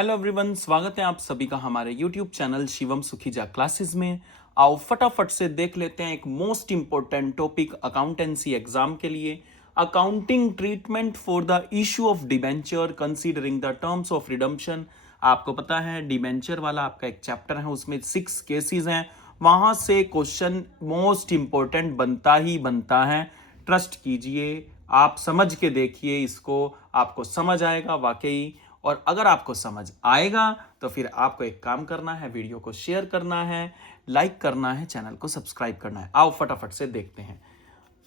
Hello everyone, स्वागत है आप सभी का हमारे YouTube channel Shivam Sukhija classes में। आओ फटाफट से देख लेते हैं एक most important topic accountancy exam के लिए। Accounting treatment for the issue of debenture considering the terms of redemption. आपको पता है डिबेंचर वाला आपका एक चैप्टर है, उसमें 6 केसेस हैं। वहां से क्वेश्चन मोस्ट इंपॉर्टेंट बनता ही बनता है। ट्रस्ट कीजिए, आप समझ के देखिए इसको, आपको समझ आएगा वाकई। और अगर आपको समझ आएगा तो फिर आपको एक काम करना है, वीडियो को शेयर करना है, लाइक करना है, चैनल को सब्सक्राइब करना है। आओ फटाफट से देखते हैं।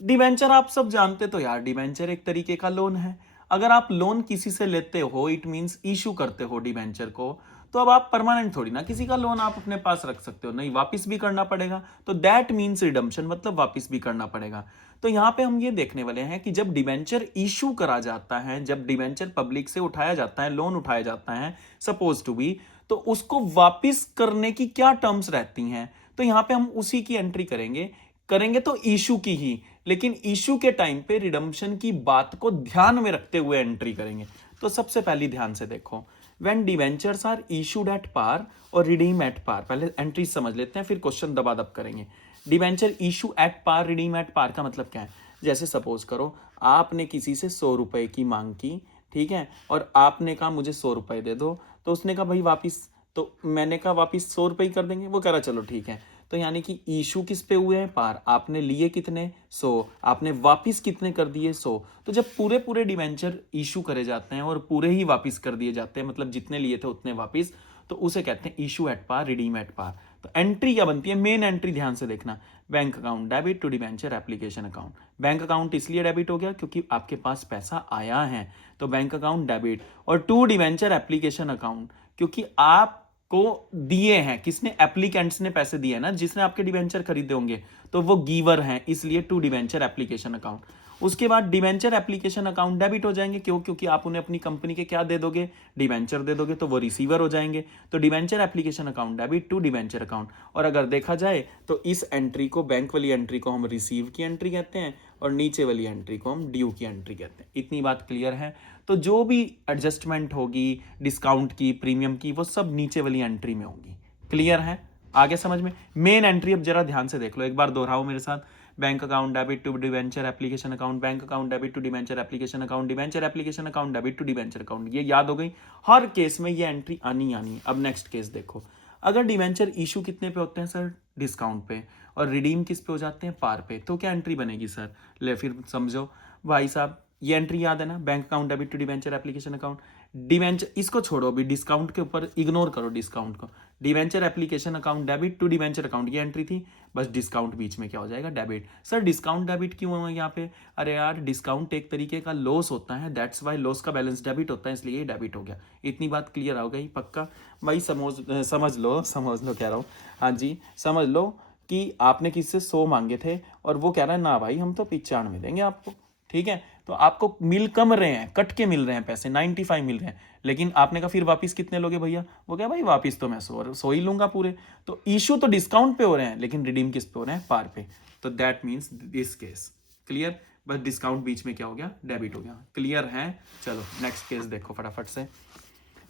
डिबेंचर आप सब जानते तो यार, डिबेंचर एक तरीके का लोन है। अगर आप लोन किसी से लेते हो, इट मींस इशू करते हो डिबेंचर को, तो अब आप परमानेंट थोड़ी ना किसी का लोन आप अपने पास रख सकते हो, नहीं वापस भी करना पड़ेगा। तो दैट मींस रिडम्पशन, मतलब वापस भी करना पड़ेगा। तो यहां पे हम ये देखने वाले हैं कि जब डिबेंचर इशू करा जाता है, जब डिबेंचर पब्लिक से उठाया जाता है, लोन उठाया जाता है सपोज टू बी, तो उसको वापस करने की क्या टर्म्स रहती हैं। तो यहां पे हम उसी की एंट्री करेंगे करेंगे तो इशू की ही, लेकिन इशू के टाइम पे रिडम्पशन की बात को ध्यान में रखते हुए एंट्री करेंगे। तो सबसे पहली ध्यान से देखो, when debentures are issued at par और रिडीम एट पार। पहले एंट्री समझ लेते हैं, फिर क्वेश्चन दबादब करेंगे। Debenture issue at par, redeem at par का मतलब क्या है। जैसे सपोज करो आपने किसी से 100 रुपए की मांग की, ठीक है, और आपने कहा मुझे 100 रुपए दे दो, तो उसने कहा भाई वापिस, तो मैंने कहा वापिस 100 रुपए ही कर देंगे। वो कह रहा चलो ठीक है। तो यानी कि इशू किस पे हुए हैं, पार। आपने लिए कितने, 100, आपने वापिस कितने कर दिए, 100। तो जब पूरे पूरे डिवेंचर इशू करे जाते हैं और पूरे ही वापिस कर दिए जाते हैं, मतलब जितने लिए थे उतने वापिस, तो उसे कहते हैं issue at par, redeem at par. तो एंट्री क्या बनती है, मेन एंट्री ध्यान से देखना, bank account debit to debenture application account. Bank account इसलिए डेबिट हो गया क्योंकि आपके पास पैसा आया है, तो बैंक अकाउंट डेबिट। और टू डिवेंचर एप्लीकेशन अकाउंट, क्योंकि आप को दिए हैं, किसने, एप्लीकेंट्स ने पैसे दिए हैं ना, जिसने आपके डिवेंचर खरीदे होंगे, तो वो गीवर हैं, इसलिए टू डिवेंचर एप्लीकेशन अकाउंट। उसके बाद डिवेंचर एप्लीकेशन अकाउंट डेबिट हो जाएंगे, क्यों, क्योंकि आप उन्हें अपनी कंपनी के क्या दे दोगे, डिवेंचर दे दोगे, तो वो रिसीवर हो जाएंगे। तो debenture application account debit to debenture account. और अगर देखा जाए तो इस एंट्री को, बैंक वाली एंट्री को हम रिसीव की एंट्री कहते हैं, और नीचे वाली एंट्री को हम ड्यू की एंट्री कहते हैं। इतनी बात क्लियर है। तो जो भी एडजस्टमेंट होगी डिस्काउंट की, प्रीमियम की, वो सब नीचे वाली एंट्री में होगी। क्लियर है, आगे समझ में। मेन एंट्री अब जरा ध्यान से देख लो, एक बार दोहराओ मेरे साथ। Bank account debit to debenture application account, bank account debit to debenture application account, debenture application account debit to debenture account. ये याद हो गई, हर केस में ये एंट्री आनी आनी है। अब नेक्स्ट केस देखो, अगर डिवेंचर इशू कितने पे होते हैं सर, डिस्काउंट पे, और रिडीम किस पे हो जाते हैं, पार पे, तो क्या एंट्री बनेगी सर। ले फिर समझो भाई साहब, ये एंट्री याद है ना, bank account debit to debenture application account. Debenture इसको छोड़ो, अभी डिस्काउंट के ऊपर इग्नोर करो डिस्काउंट को। Debenture application account debit to debenture account, ये एंट्री थी, बस डिस्काउंट बीच में क्या हो जाएगा, डेबिट। सर डिस्काउंट डेबिट क्यों है यहाँ पे, अरे यार डिस्काउंट एक तरीके का लॉस होता है, दैट्स वाई लॉस का बैलेंस डेबिट होता है, इसलिए ये डेबिट हो गया। इतनी बात क्लियर हो गई, पक्का भाई। समझ लो कह रहा हूँ, हाँ जी समझ लो कि आपने किससे 100 मांगे थे और वो कह रहा है ना भाई हम तो 95 देंगे आपको, ठीक है। तो आपको मिल कम रहे हैं, कट के मिल रहे हैं पैसे, 95 मिल रहे हैं, लेकिन आपने कहा फिर वापस कितने लोगे भैया, वो क्या भाई वापस तो मैं 100 ही लूंगा पूरे। तो इशू तो डिस्काउंट पे हो रहे हैं, लेकिन रिडीम किस पे हो रहे हैं, पार पे। तो that means this case clear. बस डिस्काउंट बीच में क्या हो गया, डेबिट हो गया। क्लियर है, चलो नेक्स्ट केस देखो फटाफट से।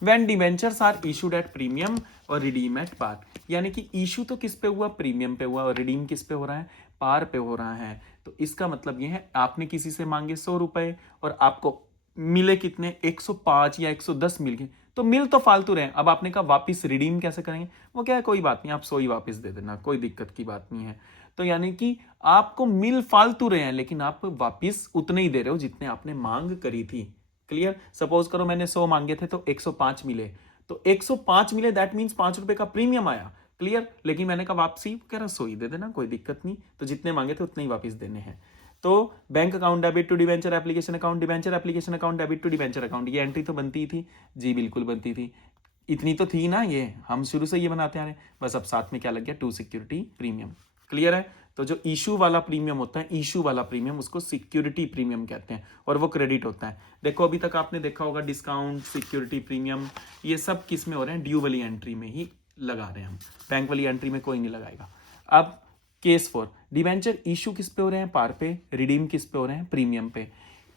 When debentures are issued at premium और रिडीम एट पार, यानी कि इशू तो किस पे हुआ, प्रीमियम पे हुआ, और रिडीम किस पे हो रहा है, पार पे हो रहा है। तो इसका मतलब ये है, आपने किसी से मांगे 100 रुपए और आपको मिले कितने, 105 या 110 मिल गए, तो मिल तो फालतू रहे। अब आपने कहा वापिस रिडीम कैसे करेंगे, वो क्या है, कोई बात नहीं, आप 100 ही वापिस दे देना, कोई दिक्कत की बात नहीं है। तो यानी कि आपको मिल फालतू रहे हैं, लेकिन आप वापिस उतने ही दे रहे हो जितने आपने मांग करी थी। क्लियर। सपोज करो मैंने 100 मांगे थे तो 105 मिले, तो 105 मिले, दैट मींस 5 रुपए का प्रीमियम आया। क्लियर। लेकिन मैंने कहा वापसी, कह रहा 100 ही दे देना, कोई दिक्कत नहीं, तो जितने मांगे थे उतने ही वापस देने हैं। तो bank account debit to debenture application account, debenture application account debit to debenture account, ये एंट्री तो बनती थी जी, बिल्कुल बनती थी। इतनी तो थी ना, ये हम शुरू से ये बनाते आ रहे हैं, बस अब साथ में क्या लग गया, टू सिक्योरिटी प्रीमियम। क्लियर है। तो जो इशू वाला प्रीमियम होता है, इशू वाला प्रीमियम, उसको सिक्योरिटी प्रीमियम कहते हैं, और वो क्रेडिट होता है। देखो अभी तक आपने देखा होगा डिस्काउंट, सिक्योरिटी प्रीमियम, ये सब किस में हो रहे हैं, ड्यू वाली एंट्री में ही लगा रहे हैं हम, बैंक वाली एंट्री में कोई नहीं लगाएगा। अब केस 4, डिवेंचर इशू किस पे हो रहे हैं, पार पे, रिडीम किस पे हो रहे हैं, प्रीमियम पे।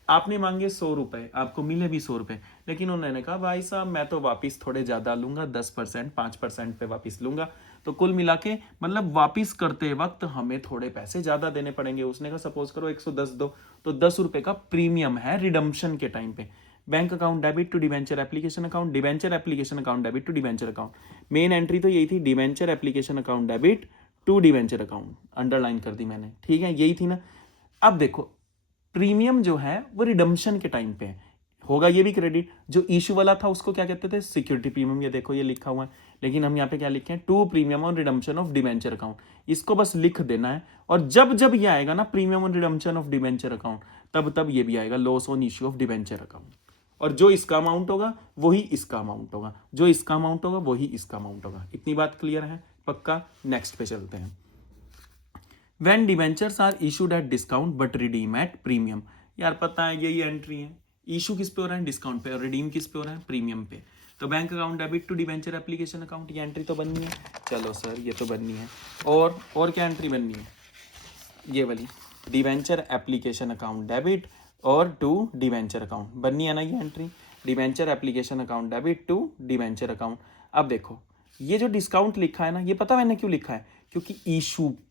आपने मांगे 100 रुपए, आपको मिले भी 100 रुपए, लेकिन उन्होंने कहा भाई साहब मैं तो वापिस थोड़े ज़्यादा लूंगा, 10%, 5% पे वापिस लूंगा, तो कुल मिला के मतलब वापिस करते वक्त हमें थोड़े पैसे ज़्यादा देने पड़ेंगे। उसने कहा सपोज करो 110 दो, तो 10 रुपए का प्रीमियम है रिडम्पशन के टाइम पे। Bank account debit to debenture application account, debenture application account debit to debenture account. Main entry तो यही थी, debenture application account debit to debenture account, underline कर दी मैंने, ठीक है, यही थी ना। अब देखो प्रीमियम जो है वो रिडम्पशन के टाइम पे होगा, ये भी क्रेडिट। जो इशू वाला था उसको क्या कहते थे, सिक्योरिटी प्रीमियम, ये देखो ये लिखा हुआ है, लेकिन हम यहाँ पे क्या लिखे हैं, to premium on redemption of debenture account, इसको बस लिख देना है। और जब जब ये आएगा ना premium on redemption of debenture account, तब तब ये भी आएगा loss on issue of debenture account. और जो इसका अमाउंट होगा वही इसका अमाउंट होगा, जो इसका अमाउंट होगा वही इसका अमाउंट होगा। इतनी बात क्लियर है, पक्का। नेक्स्ट पे चलते हैं। When debentures are issued at discount but redeem at premium, यार पता है यही एंट्री है। इशू किस पे हो रहा है, डिस्काउंट पे, और रिडीम किस पे हो रहा है, प्रीमियम पे। तो bank account debit to debenture application account, ये एंट्री तो बननी है। चलो सर ये तो बननी है, और क्या एंट्री बननी है, ये वाली डिवेंचर एप्लीकेशन अकाउंट डेबिट और टू डिवेंचर अकाउंट बननी है ना ये entry, debenture application account debit to debenture account. अब देखो ये जो डिस्काउंट लिखा है ना, ये पता मैंने क्यों लिखा है, क्योंकि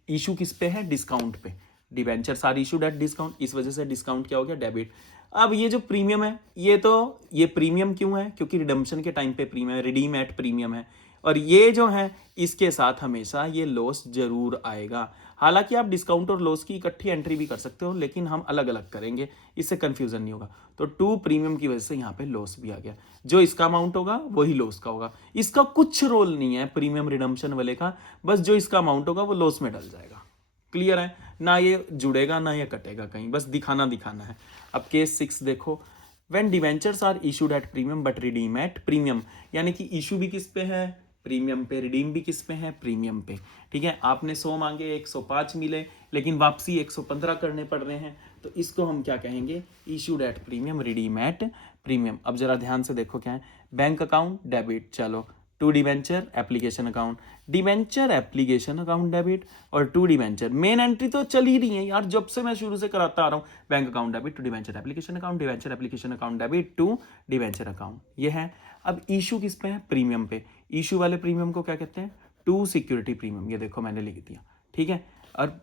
इशू किस पे है, डिस्काउंट पे। Debentures are issued at discount, इस वजह से डिस्काउंट क्या हो गया, डेबिट। अब ये जो प्रीमियम है, ये प्रीमियम क्यों है, क्योंकि रिडम्पशन के टाइम पे प्रीमियम है, रिडीम एट प्रीमियम है। और ये जो है इसके साथ हमेशा ये लॉस जरूर आएगा। हालांकि आप डिस्काउंट और लॉस की इकट्ठी एंट्री भी कर सकते हो, लेकिन हम अलग अलग करेंगे, इससे कंफ्यूजन नहीं होगा। तो टू प्रीमियम की वजह से यहाँ पे लॉस भी आ गया, जो इसका अमाउंट होगा वही लॉस का होगा। इसका कुछ रोल नहीं है प्रीमियम रिडम्पशन वाले का, बस जो इसका अमाउंट होगा वो लॉस में डल जाएगा। क्लियर है ना, ये जुड़ेगा ना ये कटेगा कहीं, बस दिखाना है। अब केस 6 देखो, when debentures are issued at premium but redeem at premium, यानी कि इशू भी किस पे है, प्रीमियम पे, रिडीम भी किस पे है, प्रीमियम पे। ठीक है, आपने 100 मांगे 105 मिले, लेकिन वापसी 115 करने पड़ रहे हैं, तो इसको हम क्या कहेंगे, issued at premium, redeem at premium. अब जरा ध्यान से देखो क्या है, बैंक अकाउंट डेबिट, चलो to debenture application account, debenture application account debit और टू डिवेंचर। मेन एंट्री तो चल ही रही है यार, जब से मैं शुरू से कराता आ रहा हूँ, bank account debit to debenture application account, debenture application account debit to debenture account, ये है। अब इशू किस पे है, प्रीमियम पे। इशू वाले प्रीमियम को क्या कहते हैं, टू सिक्योरिटी प्रीमियम, ये देखो मैंने लिख दिया, ठीक है। और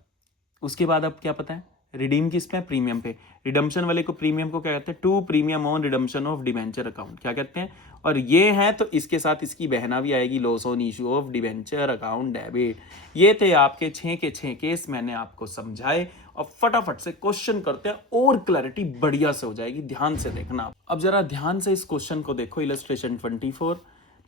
उसके बाद अब क्या पता है, रिडीम किस पे, प्रीमियम पे। रिडम्पशन वाले को, प्रीमियम को क्या कहते हैं, to premium on redemption of debenture account, क्या कहते हैं। और ये है तो इसके साथ इसकी बहना भी आएगी, loss on issue of debenture account debit. ये थे आपके 6 के 6 केस, मैंने आपको समझाए। और फटाफट से क्वेश्चन करते हैं और क्लैरिटी बढ़िया से हो जाएगी, ध्यान से देखना। अब जरा ध्यान से इस क्वेश्चन को देखो, illustration 24,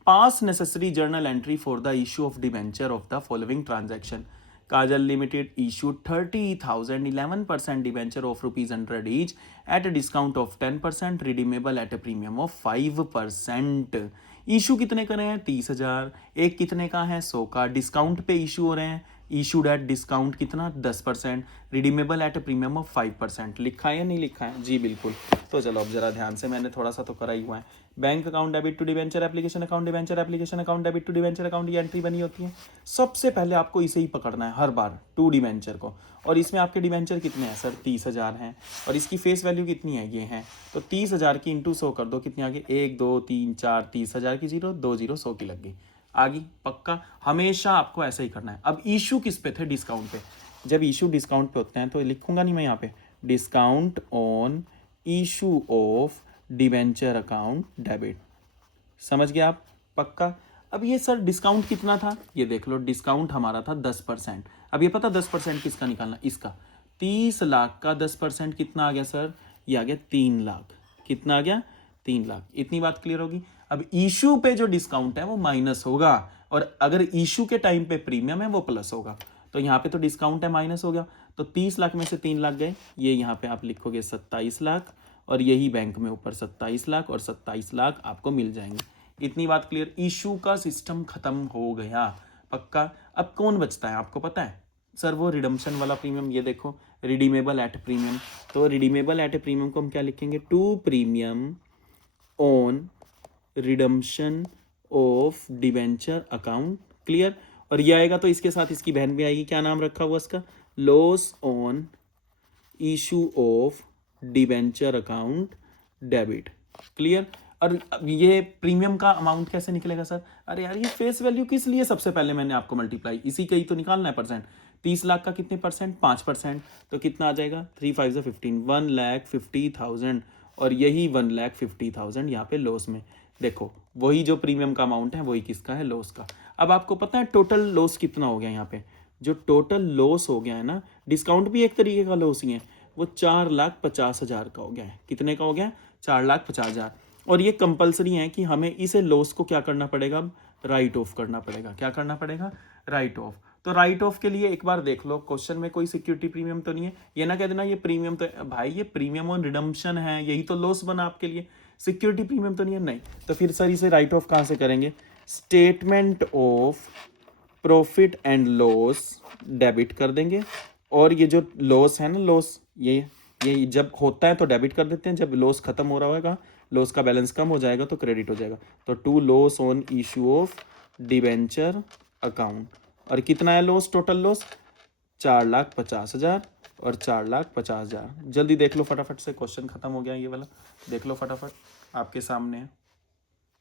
pass necessary journal entry for the issue of debenture of the following transaction. Kajal Limited issued 30,000 11% debenture of ₹100 each at a discount of 10%, redeemable at a premium of 5%। Issue कितने का रहे हैं, 30,000। एक कितने का है, 100 का। डिस्काउंट पे इशू हो रहे हैं, इशूड एट डिस्काउंट कितना, 10%, redeemable eight A premium of 5%। लिखा है या नहीं लिखा है, जी बिल्कुल। तो चलो अब जरा ध्यान से, मैंने थोड़ा सा तो करा ही हुआ है। Bank account debit to debenture application account, debenture application account debit to debenture account, ये एंट्री बनी होती है। सबसे पहले आपको इसे ही पकड़ना है हर बार, टू डिवेंचर को। और इसमें आपके डिवेंचर कितने हैं सर, 30,000 हैं, और इसकी फेस वैल्यू कितनी है, ये है। तो 30,000 की इंटू 100 कर दो, कितनी आ गई, 1 2 3 4, 30,000 की 0, 2 0, 100 की लग गई, आ गई, पक्का। हमेशा आपको ऐसा ही करना है। अब इशू किस पे थे, डिस्काउंट पे। जब इशू डिस्काउंट पे होते हैं तो लिखूंगा नहीं मैं यहाँ पे, discount on issue of debenture account debit, समझ गए आप, पक्का। अब ये सर डिस्काउंट कितना था, ये देख लो, डिस्काउंट हमारा था 10%। अब ये पता 10% किसका निकालना, इसका। 30 लाख का 10% कितना आ गया सर, ये आ गया 3 लाख। कितना आ गया, 3 लाख। इतनी बात क्लियर होगी। अब इशू पे जो डिस्काउंट है वो माइनस होगा, और अगर इशू के टाइम पे प्रीमियम है वो प्लस होगा। तो यहाँ पे तो डिस्काउंट है, माइनस हो गया, तो 30 लाख में से 3 लाख गए, ये यहाँ पे आप लिखोगे 27 लाख, और यही बैंक में ऊपर 27 लाख, और 27 लाख आपको मिल जाएंगे। इतनी बात क्लियर, इशू का सिस्टम खत्म हो गया, पक्का। अब कौन बचता है आपको पता है, सर वो रिडम्पशन वाला प्रीमियम, ये देखो रिडीमेबल एट प्रीमियम। तो रिडीमेबल एट प्रीमियम को हम क्या लिखेंगे, to premium on redemption of debenture account, clear. और ये आएगा तो इसके साथ इसकी बहन भी आएगी, क्या नाम रखा हुआ इसका, loss on issue of debenture account debit. Clear. और ये प्रीमियम का अमाउंट कैसे निकलेगा सर? अरे यार ये फेस वैल्यू किस लिए सबसे पहले मैंने आपको मल्टीप्लाई इसी का ही तो निकालना है परसेंट। 30 लाख का कितने परसेंट? 5%। तो कितना आ जाएगा? 3 5 से 15, 1,50,000। और यही 1,50,000 यहाँ पे लॉस में। देखो वही जो प्रीमियम का अमाउंट है वही किसका है? लॉस का। अब आपको पता है टोटल लॉस कितना हो गया यहाँ पे? जो टोटल लॉस हो गया है ना, डिस्काउंट भी एक तरीके का लॉस ही है, वो 4,50,000 का हो गया है। कितने का हो गया? 4,50,000। और ये कंपलसरी है कि हमें इसे लॉस को क्या करना पड़ेगा? अब राइट ऑफ करना पड़ेगा। क्या करना पड़ेगा? Right of. तो राइट ऑफ के लिए एक बार देख लो क्वेश्चन में कोई सिक्योरिटी प्रीमियम तो नहीं है। ये ना कह देना ये प्रीमियम तो भाई ये प्रीमियम और रिडम्पशन है, यही तो लॉस बना आपके लिए, सिक्योरिटी प्रीमियम तो नहीं है। नहीं तो फिर सर इसे राइट ऑफ कहाँ से करेंगे? Statement of profit and loss debit कर देंगे। और ये जो लॉस है ना, लॉस ये जब होता है तो डेबिट कर देते हैं, जब लॉस खत्म हो रहा होगा, लॉस का बैलेंस कम हो जाएगा तो क्रेडिट हो जाएगा। तो to loss on issue of debenture account. और कितना है लॉस? टोटल लॉस 4,50,000 और 4,50,000। जल्दी देख लो फटाफट से, क्वेश्चन खत्म हो गया ये वाला, देख लो फटाफट, आपके सामने है।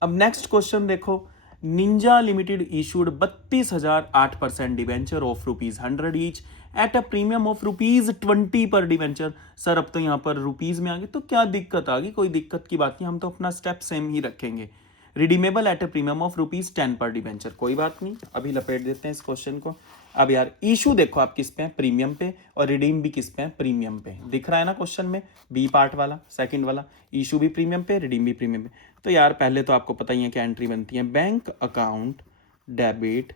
अब नेक्स्ट क्वेश्चन देखो, Ninja limited issued 32,000 8% debenture of ₹100 each at a premium of ₹20 पर डिवेंचर। सर अब तो यहाँ पर रुपीज में आ गई तो क्या दिक्कत आ गई? कोई दिक्कत की बात नहीं, हम तो अपना स्टेप सेम ही रखेंगे। Redeemable at a premium of ₹10 पर डिवेंचर, कोई बात नहीं, अभी लपेट देते हैं इस क्वेश्चन को। अब यार इशू देखो आप किस पे है? प्रीमियम पे। और रिडीम भी किस पे है? प्रीमियम पे। दिख रहा है ना क्वेश्चन में, बी पार्ट वाला, सेकंड वाला, इशू भी प्रीमियम पे, रिडीम भी प्रीमियम पे। तो यार पहले तो आपको पता ही है क्या एंट्री बनती है? Bank account debit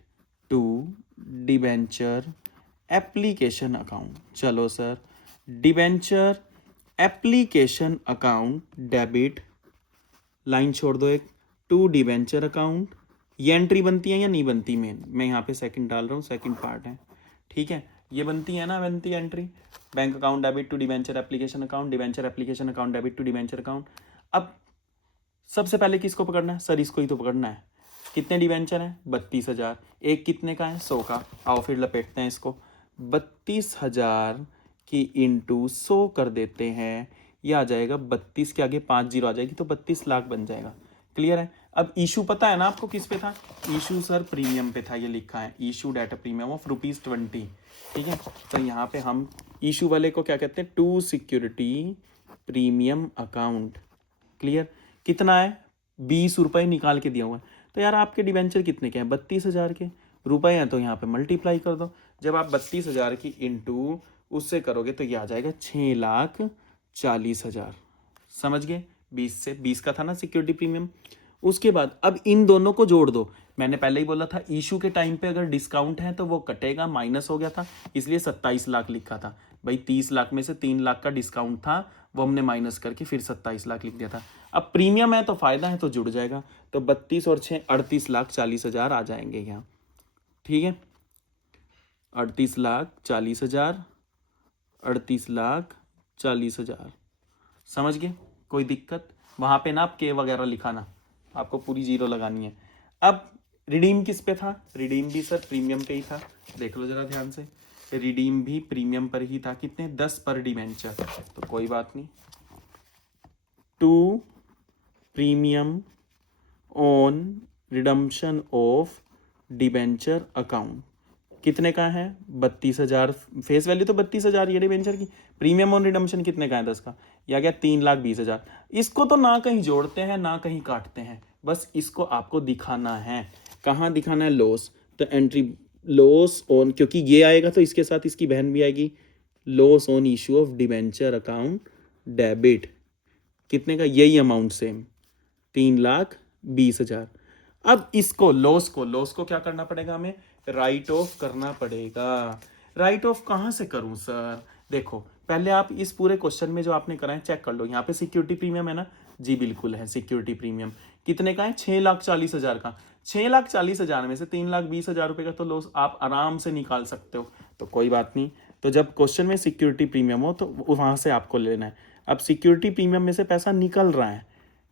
to debenture application account. चलो sir, debenture application account debit, line छोड़ दो एक, टू डिबेंचर अकाउंट। ये एंट्री बनती है या नहीं बनती? मैं यहाँ पे सेकंड डाल रहा हूँ, सेकंड पार्ट है, ठीक है। ये बनती है ना, बनती है entry, bank account debit to debenture application account, debenture application account debit to debenture account. अब सबसे पहले किसको पकड़ना है? सर इसको ही तो पकड़ना है। कितने डिबेंचर हैं? 32,000। एक कितने का है? 100 का। आओ फिर लपेटते हैं इसको। 32,000 की इंटू 100 कर देते हैं, ये आ जाएगा 32 के आगे 5 जीरो आ जाएगी तो 32 लाख बन जाएगा। क्लियर है। अब इशू पता है ना आपको किस पे था? इशू सर प्रीमियम पे था, ये लिखा है issued at a premium of ₹20। ठीक है, तो यहाँ पे हम इशू वाले को क्या कहते हैं? To security premium account. Clear. कितना है? 20 रुपये निकाल के दिया हुआ है। तो यार आपके डिबेंचर कितने के हैं? 32,000 के रुपए हैं, तो यहाँ पे मल्टीप्लाई कर दो। जब आप 32,000 की इंटू उससे करोगे तो ये आ जाएगा 6,40,000। समझ गए? 20 से 20 का था ना सिक्योरिटी प्रीमियम। उसके बाद अब इन दोनों को जोड़ दो। मैंने पहले ही बोला था इशू के टाइम पे अगर डिस्काउंट है तो वो कटेगा, माइनस हो गया था, इसलिए 27 लाख लिखा था भाई। 30 लाख में से 3 लाख का डिस्काउंट था, वो हमने माइनस करके फिर 27 लाख लिख दिया था। अब प्रीमियम है तो फायदा है तो जुड़ जाएगा, तो 32 और 6 38,40,000 आ जाएंगे यहाँ। ठीक है, 38,40,000, 38,40,000। समझ गए? कोई दिक्कत? वहाँ पे ना आप के वगैरह लिखाना, आपको पूरी जीरो लगानी है। अब रिडीम किस पे था? रिडीम भी सर प्रीमियम पे ही था, देख लो जरा ध्यान से, रिडीम भी प्रीमियम पर ही था। कितने? 10 पर डिबेंचर, तो कोई बात नहीं। To premium on redemption of debenture account कितने का है? 32,000। फेस वैल्यू तो 32,000 ये डिबेंचर की। प्रीमियम ऑन रिडम्पशन कितने का है? 10 का, या क्या? 3,20,000। इसको तो ना कहीं जोड़ते हैं ना कहीं काटते हैं, बस इसको आपको दिखाना है। कहाँ दिखाना है? लॉस। तो एंट्री लॉस ऑन, क्योंकि ये आएगा तो इसके साथ इसकी बहन भी आएगी, loss on issue of debenture account debit. कितने का? यही अमाउंट सेम, 3,20,000। अब इसको लॉस को क्या करना पड़ेगा? हमें राइट ऑफ करना पड़ेगा। राइट ऑफ कहाँ से करूं सर? देखो पहले आप इस पूरे क्वेश्चन में जो आपने करा है चेक कर लो। यहाँ पे सिक्योरिटी प्रीमियम है ना? जी बिल्कुल है, सिक्योरिटी प्रीमियम कितने का है? 6,40,000 का। 6,40,000 में से 3,20,000 रुपये का तो लॉस आप आराम से निकाल सकते हो, तो कोई बात नहीं। तो जब क्वेश्चन में सिक्योरिटी प्रीमियम हो तो वहाँ से आपको लेना है। अब सिक्योरिटी प्रीमियम में से पैसा निकल रहा है,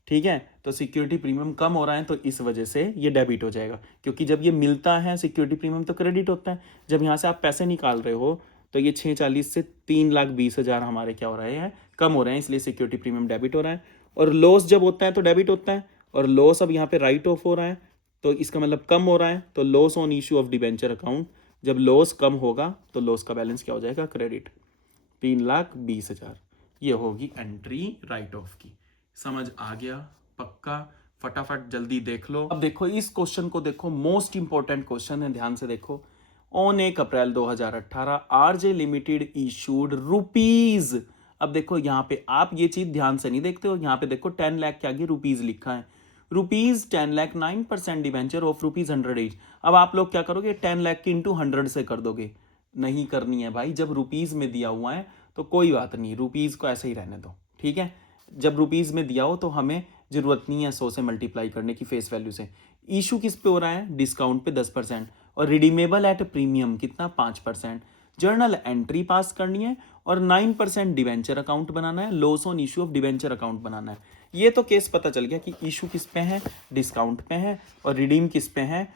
ठीक है, तो सिक्योरिटी प्रीमियम कम हो रहा है तो इस वजह से ये डेबिट हो जाएगा, क्योंकि जब ये मिलता है सिक्योरिटी प्रीमियम तो क्रेडिट होता है। जब यहाँ से आप पैसे निकाल रहे हो तो ये 6,40 से 3,20,000 हमारे क्या हो रहे हैं? कम हो रहे हैं इसलिए सिक्योरिटी प्रीमियम डेबिट हो रहा है, और लॉस जब होता है तो डेबिट होता है, और लॉस अब यहाँ पे राइट ऑफ हो रहा है तो इसका मतलब कम हो रहा है, तो loss on issue of debenture account, जब लॉस कम होगा तो लॉस का बैलेंस क्या हो जाएगा, क्रेडिट 3,20,000। ये होगी एंट्री राइट ऑफ की। समझ आ गया? पक्का? फटाफट जल्दी देख लो। अब देखो इस क्वेश्चन को देखो, मोस्ट इंपॉर्टेंट क्वेश्चन है, ध्यान से देखो। On 1 April 2018 RJ limited issued rupees, अब देखो यहाँ पे आप ये चीज ध्यान से नहीं देखते हो, यहाँ पे देखो 10 लाख के आगे रुपीज लिखा है, rupees 10 lakh 9% debenture of rupees 100 H. अब आप लोग क्या करोगे, 10 लाख की इंटू 100 से कर दोगे, नहीं करनी है भाई। जब रुपीज में दिया हुआ है तो कोई बात नहीं, रुपीज को ऐसे ही रहने दो, ठीक है। जब रुपीज में दिया हो तो हमें जरूरत नहीं है 100 से मल्टीप्लाई करने की फेस वैल्यू से। इशू किस पे हो रहा है, डिस्काउंट पे 10%, और रिडीमेबल एट प्रीमियम कितना, 5%। जर्नल एंट्री पास करनी है और 9% डिवेंचर अकाउंट बनाना है, loss on issue of debenture account बनाना है। ये तो केस पता चल गया कि इशू किस पे है, डिस्काउंट पे है, और रिडीम किस पे है,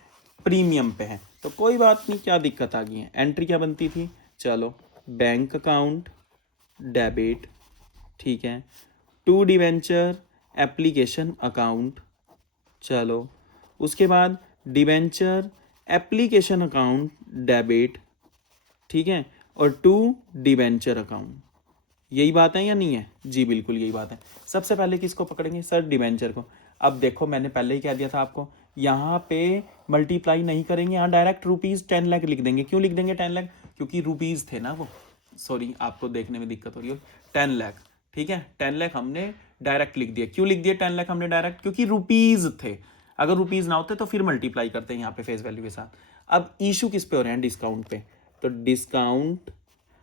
प्रीमियम पे है। तो कोई बात नहीं, क्या दिक्कत आ गई है। एंट्री क्या बनती थी, चलो बैंक अकाउंट डेबिट, ठीक है, टू डिवेंचर एप्लीकेशन अकाउंट, चलो उसके बाद डिवेंचर एप्लीकेशन अकाउंट डेबिट, ठीक है, और टू डिवेंचर अकाउंट। यही बात है या नहीं है? जी बिल्कुल यही बात है। सबसे पहले किसको पकड़ेंगे सर, डिवेंचर को। अब देखो मैंने पहले ही कह दिया था आपको, यहाँ पे मल्टीप्लाई नहीं करेंगे, यहाँ डायरेक्ट रुपीज 10 लाख लिख देंगे। क्यों लिख देंगे 10 लाख, क्योंकि रुपीज थे ना वो, सॉरी आपको देखने में दिक्कत हो रही हो, 10 लाख, ठीक है, 10 लाख हमने डायरेक्ट लिख दिया। क्यों लिख दिया 10 लाख हमने डायरेक्ट, क्योंकि रुपीज थे। अगर रुपीज ना होते तो फिर मल्टीप्लाई करते हैं यहाँ पे फेस वैल्यू के साथ। अब इशू किस पे हो रहे हैं, डिस्काउंट पे, तो discount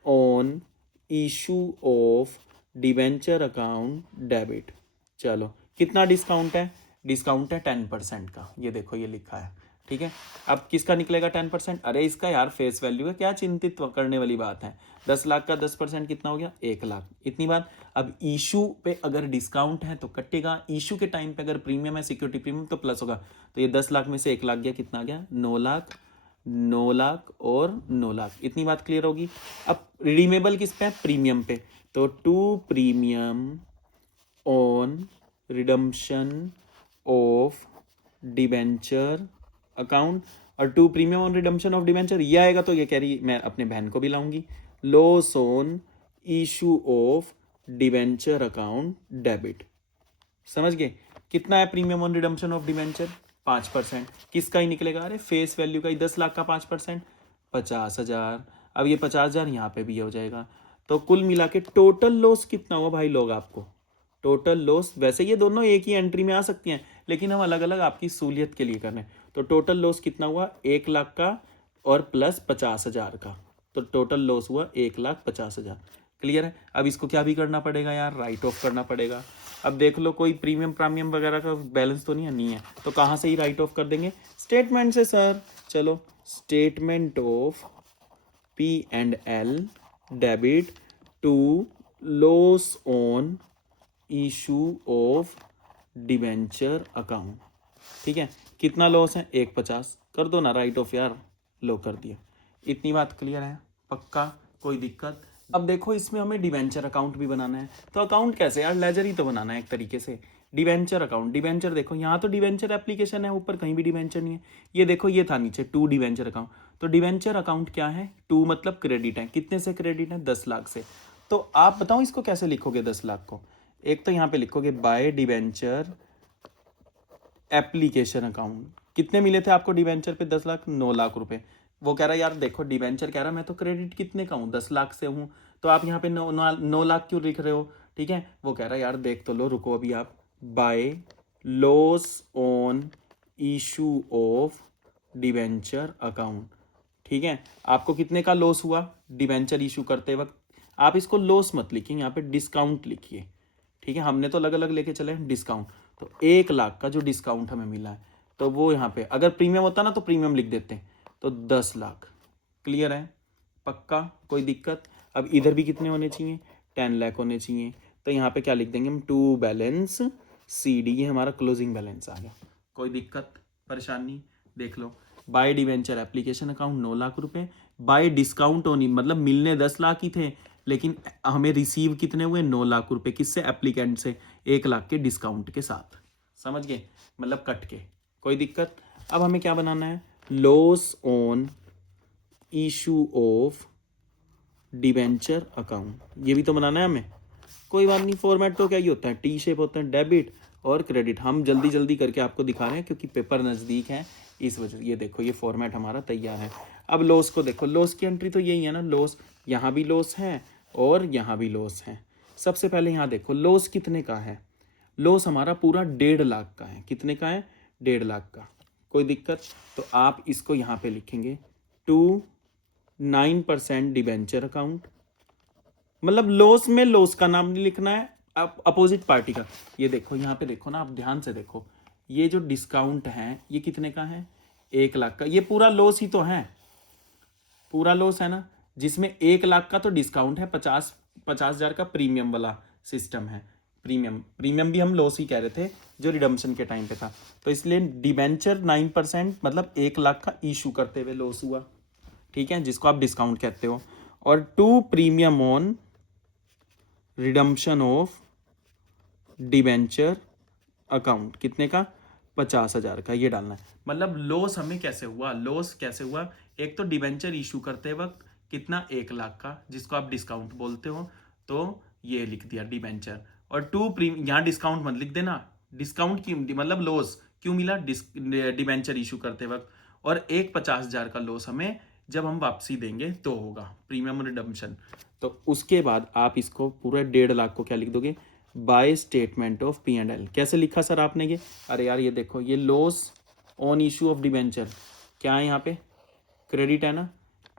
on issue of debenture account debit. चलो कितना डिस्काउंट है, डिस्काउंट है 10% का, ये देखो ये लिखा है, ठीक है। अब किसका निकलेगा 10%, अरे इसका यार फेस वैल्यू है, क्या चिंतित करने वाली बात है। 10 लाख का 10% कितना हो गया, 1 लाख, इतनी बात। अब इशू पे अगर डिस्काउंट है तो कटेगा, इशू के टाइम पे अगर प्रीमियम है, सिक्योरिटी प्रीमियम, तो प्लस होगा। तो ये 10 लाख में से 1 लाख गया, कितना गया, 9 लाख, 9 लाख और 9 लाख, इतनी बात क्लियर होगी। अब रिडीमेबल किस पे है, प्रीमियम पे, तो to premium on redemption of debenture account, और to premium on redemption of debenture, ये आएगा तो ये कह रही मैं अपने बहन को भी लाऊंगी, loss on issue of debenture account debit. समझ गए, कितना है premium on redemption of debenture, 5%। किसका ही निकलेगा, अरे फेस वैल्यू का ही, 10 लाख का 5%, 50,000। अब ये 50,000 यहाँ पे भी हो जाएगा, तो कुल मिला के टोटल लॉस कितना हुआ भाई लोग आपको, टोटल लॉस, वैसे ये दोनों एक ही एंट्री में आ सकती हैं लेकिन हम अलग अलग आपकी सहूलियत के लिए कर रहे हैं। तो टोटल लॉस कितना हुआ, 1 लाख का और प्लस 50,000 का, तो टोटल लॉस हुआ 1,50,000। क्लियर है? अब इसको क्या भी करना पड़ेगा यार, राइट ऑफ करना पड़ेगा। अब देख लो कोई प्रीमियम प्रामियम वगैरह का बैलेंस तो नहीं है, नहीं है, तो कहाँ से ही राइट ऑफ कर देंगे, स्टेटमेंट से सर। चलो statement of P&L debit to loss on issue of debenture account, ठीक है। कितना लॉस है, 1,50, कर दो ना राइट ऑफ यार, लो कर दिया। इतनी बात क्लियर है, पक्का, कोई दिक्कत? अब देखो इसमें हमें डिवेंचर अकाउंट भी बनाना है, तो अकाउंट कैसे यार, लेजर ही तो बनाना है एक तरीके से। डिवेंचर अकाउंट, डिवेंचर देखो यहाँ तो डिवेंचर एप्लीकेशन है, ऊपर कहीं भी डिवेंचर नहीं है। ये देखो ये था नीचे टू डिवेंचर अकाउंट, तो डिवेंचर अकाउंट क्या है, टू मतलब क्रेडिट है, कितने से क्रेडिट है, 10 लाख से। तो आप बताओ इसको कैसे लिखोगे 10 लाख को, एक तो यहाँ पे लिखोगे बाय डिवेंचर एप्लीकेशन अकाउंट। कितने मिले थे आपको डिवेंचर पे, 10 लाख, 9 लाख रुपए। वो कह रहा है यार देखो डिवेंचर कह रहा है मैं तो क्रेडिट कितने का हूँ, 10 लाख से हूँ, तो आप यहाँ पे 9 लाख क्यों लिख रहे हो, ठीक है। वो कह रहा है यार देख तो लो, रुको अभी आप, by loss on issue of debenture account, ठीक है। आपको कितने का लॉस हुआ डिवेंचर इशू करते वक्त, आप इसको लॉस मत लिखिए, यहाँ पे डिस्काउंट लिखिए, ठीक है। हमने तो अलग अलग लेके चले डिस्काउंट, तो 1 लाख का जो डिस्काउंट हमें मिला है, तो वो यहाँ पे अगर प्रीमियम होता ना तो प्रीमियम लिख देते हैं, तो 10 लाख। क्लियर है, पक्का, कोई दिक्कत? अब इधर भी कितने होने चाहिए, 10 लाख होने चाहिए, तो यहाँ पे क्या लिख देंगे हम, टू बैलेंस CD, ये हमारा क्लोजिंग बैलेंस आ गया। कोई दिक्कत परेशानी? देख लो, by debenture application account 9 lakh रुपए, बाय डिस्काउंट होनी मतलब मिलने 10 लाख ही थे, लेकिन हमें रिसीव कितने हुए 9 लाख रुपए, किससे? एप्लीकेंट से, 1 लाख के डिस्काउंट के साथ। समझ गए? मतलब कट के। कोई दिक्कत? अब हमें क्या बनाना है? Loss on issue of debenture account, ये भी तो बनाना है हमें। कोई बात नहीं, फॉर्मेट तो क्या ही होता है, टी शेप होता है, डेबिट और क्रेडिट। हम जल्दी जल्दी करके आपको दिखा रहे हैं क्योंकि पेपर नज़दीक है, इस वजह से। ये देखो, ये फॉर्मेट हमारा तैयार है। अब लॉस को देखो, लॉस की एंट्री तो यही है ना, लॉस। यहाँ भी लॉस है और यहाँ भी लॉस है। सबसे पहले यहाँ देखो लॉस कितने का है। लॉस हमारा पूरा 1.5 लाख का है। कितने का है? 1.5 लाख का। कोई दिक्कत? तो आप इसको यहाँ पे लिखेंगे 9% डिबेंचर अकाउंट। मतलब लॉस में लॉस का नाम नहीं लिखना है, अपोजिट पार्टी का। ये देखो यहाँ पे, देखो ना, आप ध्यान से देखो, ये जो डिस्काउंट है ये कितने का है? 1 लाख का। ये पूरा लॉस ही तो है, पूरा लॉस है ना, जिसमें 1 लाख का तो डिस्काउंट है, 50,000 का प्रीमियम वाला सिस्टम है। प्रीमियम भी हम लॉस ही कह रहे थे जो रिडम्पशन के टाइम पे था। तो इसलिए डिबेंचर 9% मतलब 1 लाख का इशू करते हुए लॉस हुआ, ठीक है, जिसको आप डिस्काउंट कहते हो। और 2 premium on redemption of debenture account, कितने का? 50,000 का। ये डालना है। मतलब लॉस हमें कैसे हुआ? लॉस कैसे हुआ? एक तो डिबेंचर इशू करते वक्त कितना? 1 लाख का, जिसको आप डिस्काउंट बोलते हो, तो ये लिख दिया डिबेंचर। और 2 यहाँ डिस्काउंट मत लिख देना। डिस्काउंट क्यों, मतलब लॉस क्यों मिला? डिबेंचर इशू करते वक्त। और एक 50,000 का लॉस हमें जब हम वापसी देंगे तो होगा, प्रीमियम रिडम्पशन। तो उसके बाद आप इसको पूरा 1.5 लाख को क्या लिख दोगे? By statement of P&L। कैसे लिखा सर आपने ये? अरे यार ये देखो, ये loss on issue of debenture क्या है यहाँ पे? क्रेडिट है ना,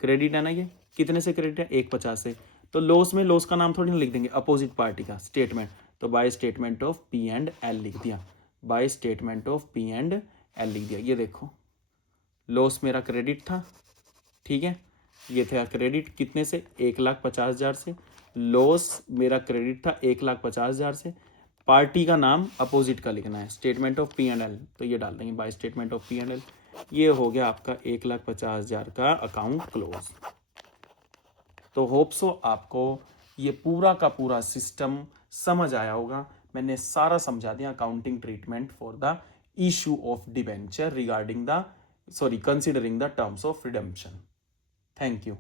क्रेडिट है ना। ये कितने से क्रेडिट है? 150 से। तो लॉस में लॉस का नाम थोड़ी ना लिख देंगे, अपोजिट पार्टी का स्टेटमेंट। तो बाय स्टेटमेंट ऑफ P&L लिख दिया, बाय स्टेटमेंट ऑफ P&L लिख दिया। ये देखो, लॉस मेरा क्रेडिट था, ठीक है, ये था क्रेडिट कितने से? 1,50,000 से। लॉस मेरा क्रेडिट था 1,50,000 से। पार्टी का नाम अपोजिट का लिखना है, स्टेटमेंट ऑफ P&L, तो ये डाल देंगे बाय स्टेटमेंट ऑफ P&L। ये हो गया आपका 1,50,000 का अकाउंट क्लोज। तो होप सो आपको ये पूरा का पूरा सिस्टम समझ आया होगा। मैंने सारा समझा दिया, accounting treatment for the issue of debenture regarding the considering the terms of redemption. Thank you.